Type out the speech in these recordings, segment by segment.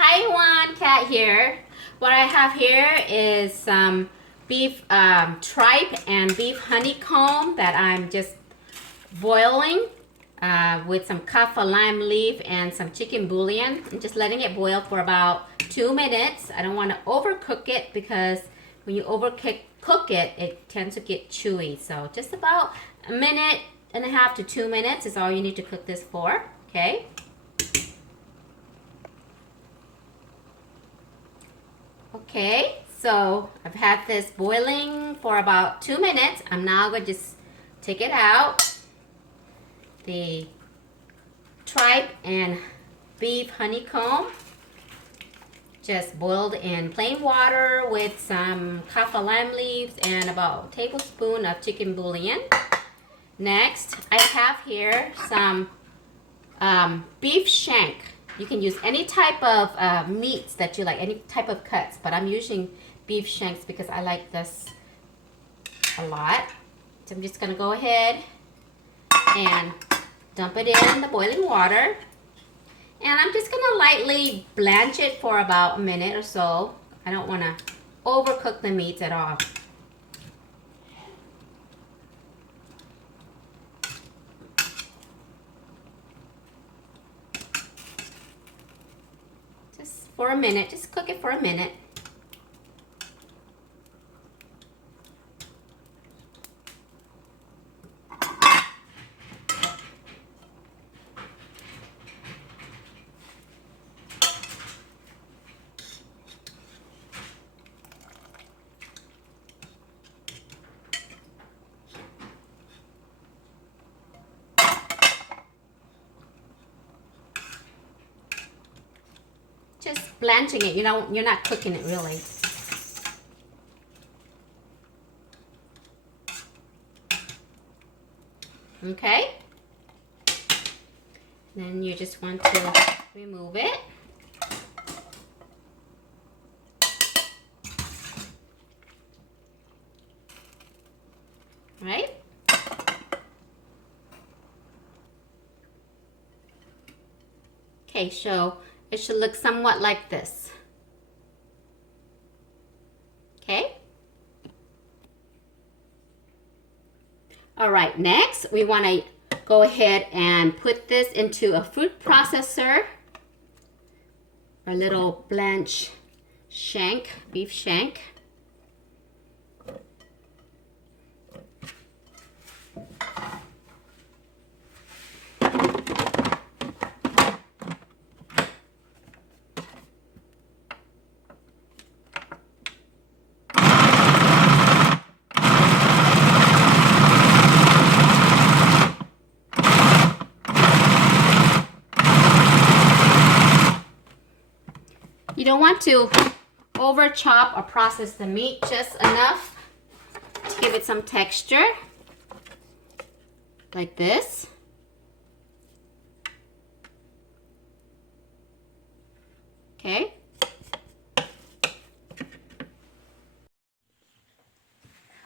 Hi everyone, Kat here. What I have here is some beef tripe and beef honeycomb that I'm just boiling with some kaffir lime leaf and some chicken bouillon. I'm just letting it boil for about 2 minutes. I don't want to overcook it because when you overcook it, it tends to get chewy. So just about a minute and a half to 2 minutes is all you need to cook this for, okay? Okay, so I've had this boiling for about 2 minutes. I'm now going to just take it out. The tripe and beef honeycomb just boiled in plain water with some kaffir lime leaves and about a tablespoon of chicken bouillon. Next, I have here some beef shank. You can use any type of meats that you like, any type of cuts, but I'm using beef shanks because I like this a lot. So I'm just gonna go ahead and dump it in the boiling water. And I'm just gonna lightly blanch it for about a minute or so. I don't wanna overcook the meats at all. For a minute, just cook it for a minute. Just blanching it, you're not cooking it really. Okay? Then you just want to remove it. Right? Okay, so it should look somewhat like this. Okay? All right, next we want to go ahead and put this into a food processor. Our little blanch shank, beef shank. You don't want to over chop or process the meat, just enough to give it some texture, like this. Okay.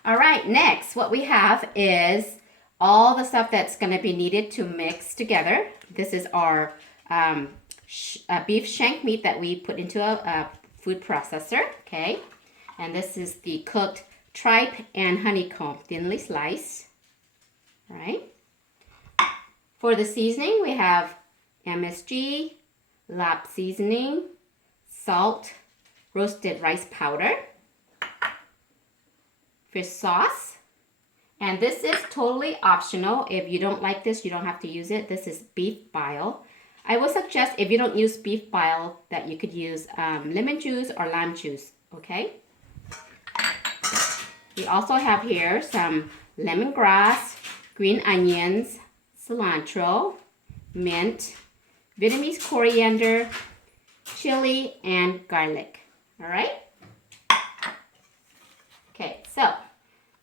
All right, next what we have is all the stuff that's going to be needed to mix together. This is our beef shank meat that we put into a food processor, okay? And this is the cooked tripe and honeycomb, thinly sliced, all right? For the seasoning, we have MSG, Larb seasoning, salt, roasted rice powder, fish sauce, and this is totally optional. If you don't like this, you don't have to use it. This is beef bile. I would suggest if you don't use beef bile that you could use lemon juice or lime juice, okay? We also have here some lemongrass, green onions, cilantro, mint, Vietnamese coriander, chili, and garlic, all right? Okay, so I'm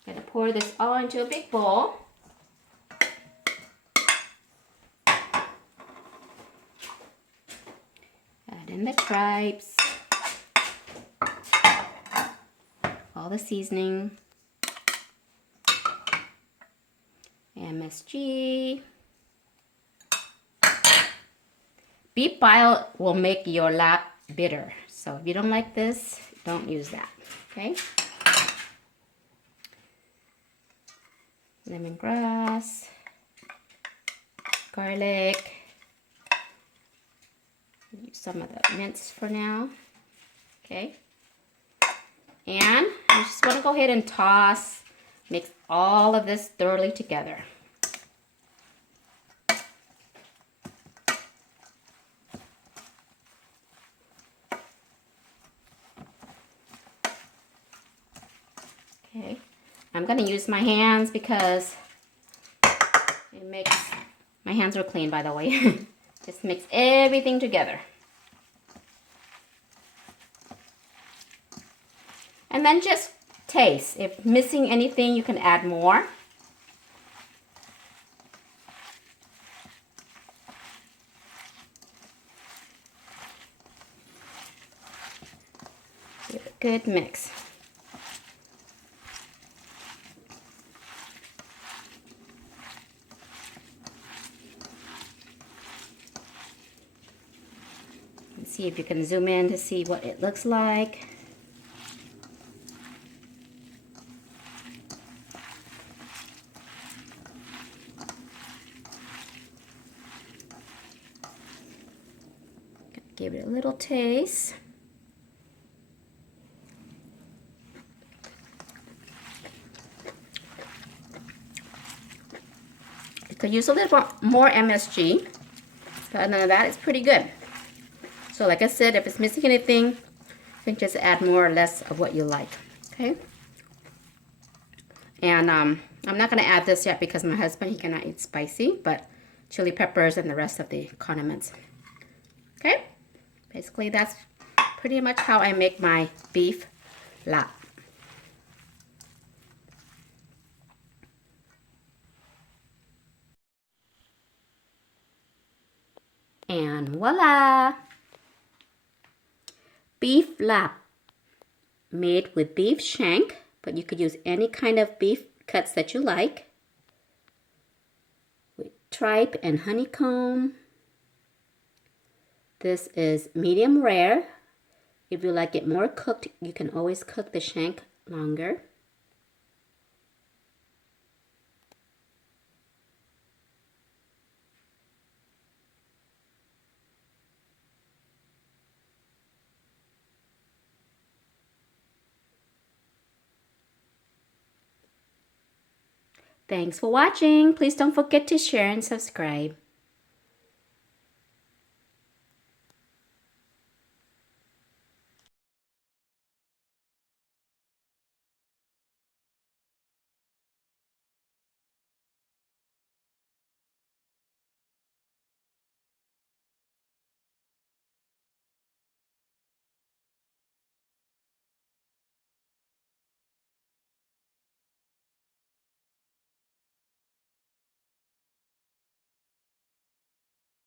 gonna pour this all into a big bowl. Add in the tripes, all the seasoning, MSG. Beef bile will make your bitter. So if you don't like this, don't use that, okay? Lemongrass, garlic. Use some of the mince for now, okay? And I just want to go ahead and toss, mix all of this thoroughly together. Okay, I'm going to use my hands because it makes, my hands are clean by the way. Just mix everything together. And then just taste. If missing anything, you can add more. Give it a good mix. Let's see if you can zoom in to see what it looks like. Give it a little taste. You could use a little more MSG, but other than that, it's pretty good. So like I said, if it's missing anything, you can just add more or less of what you like, okay? And I'm not going to add this yet because my husband, he cannot eat spicy, but chili peppers and the rest of the condiments, okay? Basically, that's pretty much how I make my beef lap. And voila! Beef lap made with beef shank, but you could use any kind of beef cuts that you like, with tripe and honeycomb. This is medium rare. If you like it more cooked, you can always cook the shank longer. Thanks for watching. Please don't forget to share and subscribe.